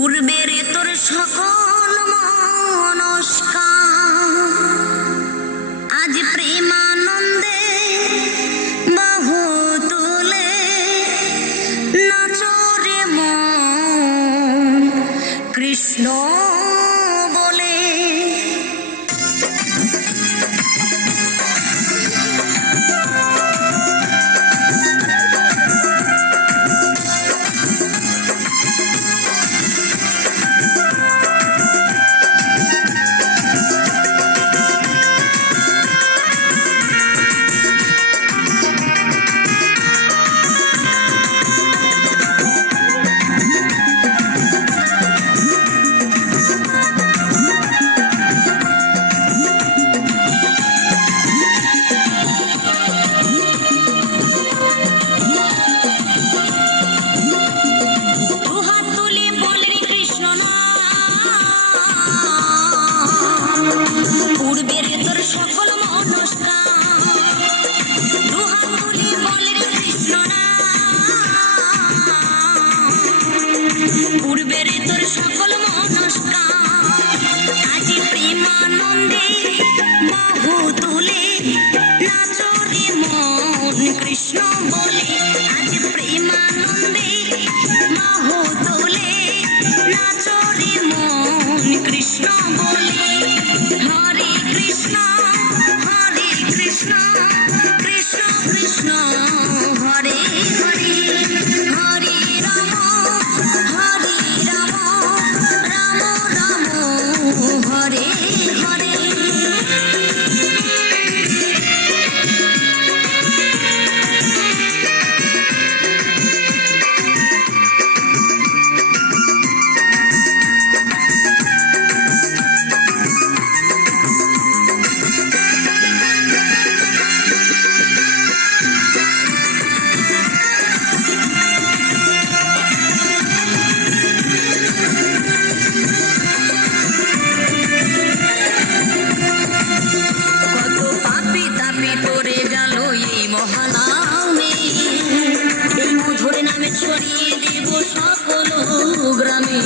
পূর্বের তোর সকল মনস্কার আজ প্রেমানন্দে বাহু তুলে নাচরে মন কৃষ্ণ বলে। পূর্বের তোর সকল মনস্কার আজ প্রেমানন্দে বাহু তুলে নাচরে মন কৃষ্ণ বলে। আজ প্রেমানন্দে বাহু তুলে নাচরে মন কৃষ্ণ বলে। হরে কৃষ্ণ কৃষ্ণ কৃষ্ণ হরে হরে, হরে রাম রাম রাম হরে হরে। ছড়িয়ে দেব সকল গ্রামে,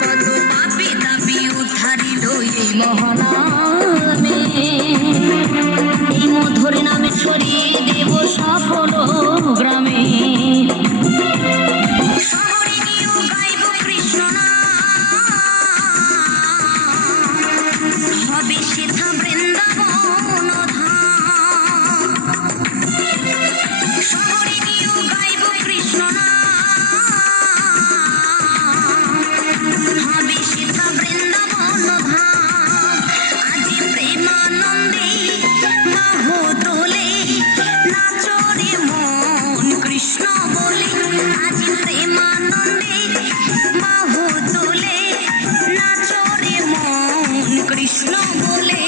কত পাপী তাপী উদ্ধারিল এই মহানামে। এই মধুর নামে ছড়িয়ে দেব সকল গ্রামে। শহরে গিয়েও গাইব কৃষ্ণ নাম, হবে সেথা বৃন্দাবন ধাম। শহরে গিয়েও গাইব কৃষ্ণ নাম, হবে সেথা বৃন্দাবন ধাম। আজ প্রেমানন্দে বাহু তোলে নাচরে মন কৃষ্ণ বলে। আজ প্রেমানন্দে বাহু তোলে নাচরে মন কৃষ্ণ বলে।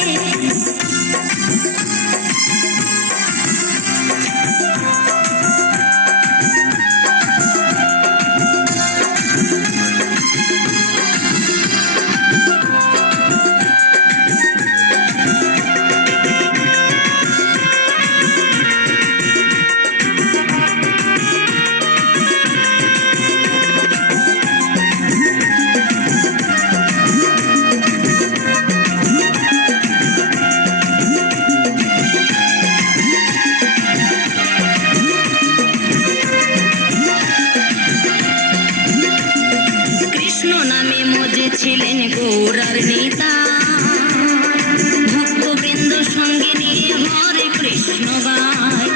ছিলেন গৌরার নেতা, ভক্তবৃন্দ সঙ্গে নিয়ে হরে কৃষ্ণ গায়।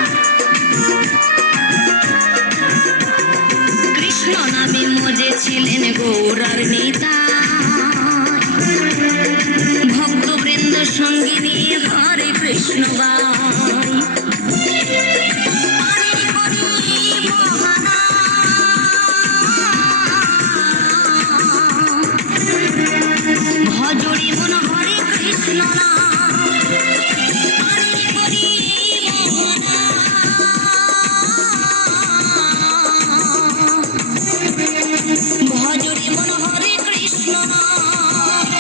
কৃষ্ণ নামে মজে ছিলেন গৌরার নেতা, ভক্তবৃন্দ সঙ্গে নিয়ে হরে কৃষ্ণ গায়। ভজরে মন হরে কৃষ্ণ নাম, হরে হরে ভজরে মন হরে কৃষ্ণ নাম।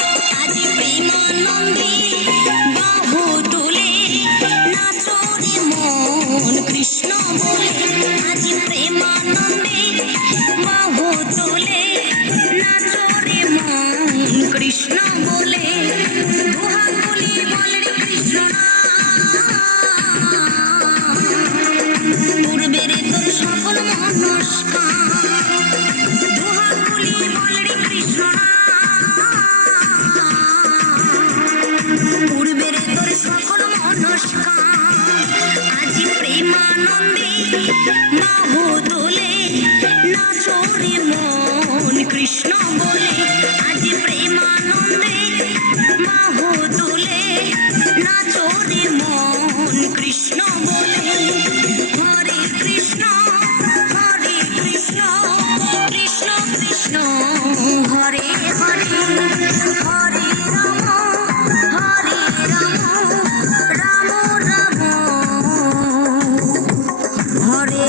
আজ প্রেমানন্দে বাহু তুলে নাচরে মন কৃষ্ণ বলে। আজ প্রেমানন্দে পূর্বের তোর সকল মনস্কার দুহাত তুলিয়ে বল রে কৃষ্ণ পূর্বের তোর সকল মনস্কার আজি প্রেমানন্দে বাহু তোলে নাচো রে মন কৃষ্ণ বলে আজি প্রেমানন্দে বাহু তোলে নাচো রে মন কৃষ্ণ বলে হরে কৃষ্ণ কৃষ্ণ কৃষ্ণ হরে হরে হরে রাম রাম রাম হরে